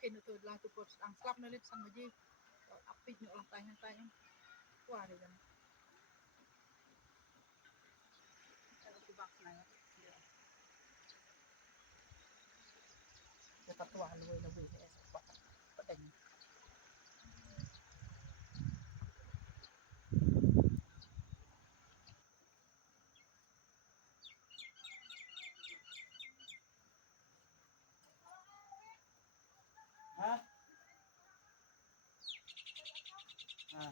khi nó tôi là tôi có đang slap nó lên sang mà gì áp pít nữa tay qua rồiกันtôiบักไหนจะตัดตัวเลยเราเวทเอสปะประเด็นฮะ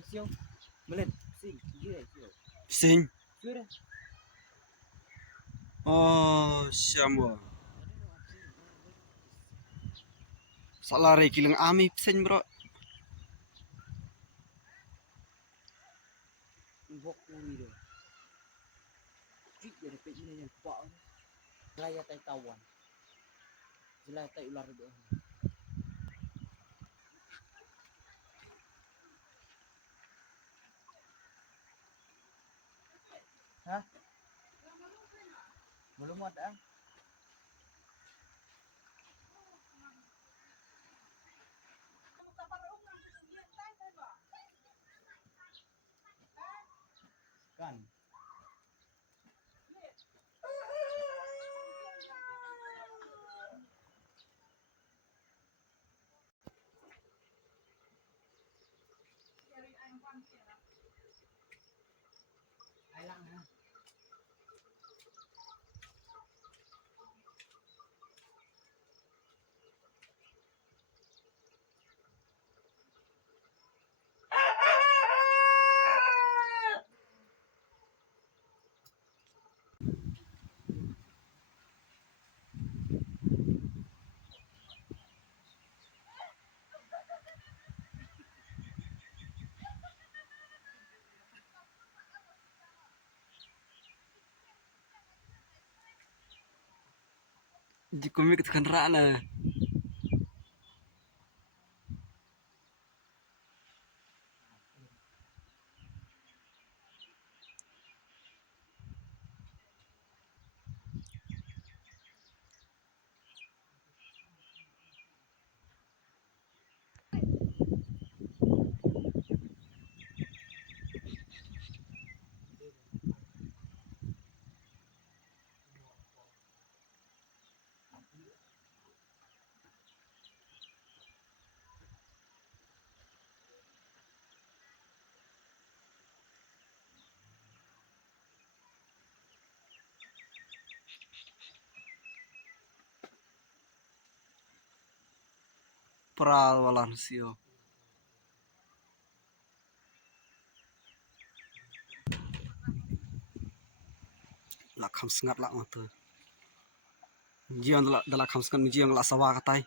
Siêu Melet sing dia siêu Sing. sudah Oh, siamo. Salare kilang ami sing bro. bok uli deh cik dari pe ini yang kuat raya tai tawan jelas tai ular deh hah belum ada kan hilang ha Di komik tekan rana. Pral walan sio. Lah kham sengat lah mata. Jiang dalak kham sengat jiang lah sawa katai.